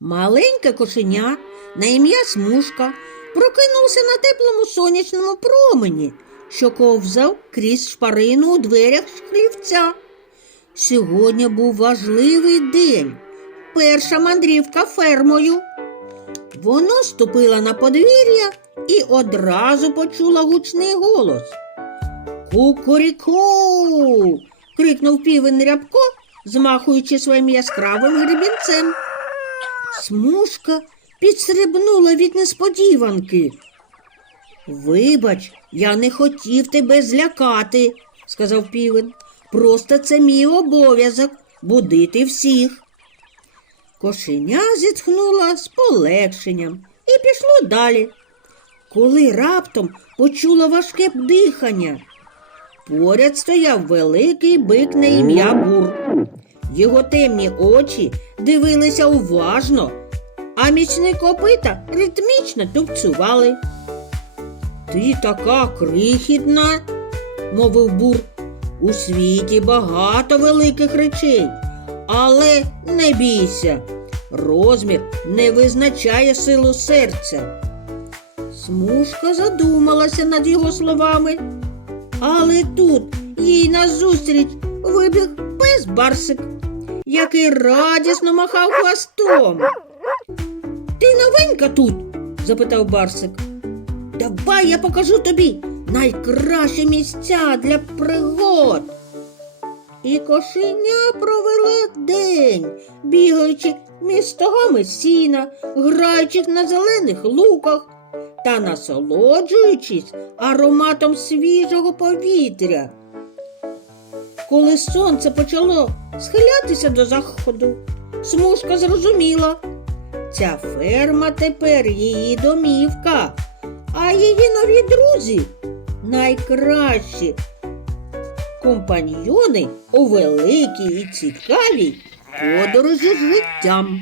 Маленьке кошеня на ім'я Смужка прокинувся на теплому сонячному промені, що ковзав крізь шпарину у дверях хлівця. Сьогодні був важливий день. Перша мандрівка фермою. Воно ступила на подвір'я і одразу почула гучний голос. Кукуріку. крикнув півень рябко, змахуючи своїм яскравим гребінцем. Смужка підстрибнула від несподіванки. Вибач, я не хотів тебе злякати, сказав півень. Просто це мій обов'язок будити всіх. Кошеня зітхнула з полегшенням і пішло далі, коли раптом почула важке дихання. Поряд стояв великий бик на ім'я Бур. Його темні очі дивилися уважно, а міцні копита ритмічно тупцювали. Ти така крихітна, мовив бур. У світі багато великих речей, але не бійся, розмір не визначає силу серця. Смужка задумалася над його словами, але тут їй назустріч вибіг пес Барсик, який радісно махав хвостом. Ти новенька тут? запитав Барсик. Давай я покажу тобі найкращі місця для пригод. І кошеня провело день, бігаючи між стогами сіна, граючи на зелених луках та насолоджуючись ароматом свіжого повітря. Коли сонце почало схилятися до заходу, смужка зрозуміла. Ця ферма тепер її домівка, а її нові друзі найкращі компаньйони у великій і цікавій подорожі з життям.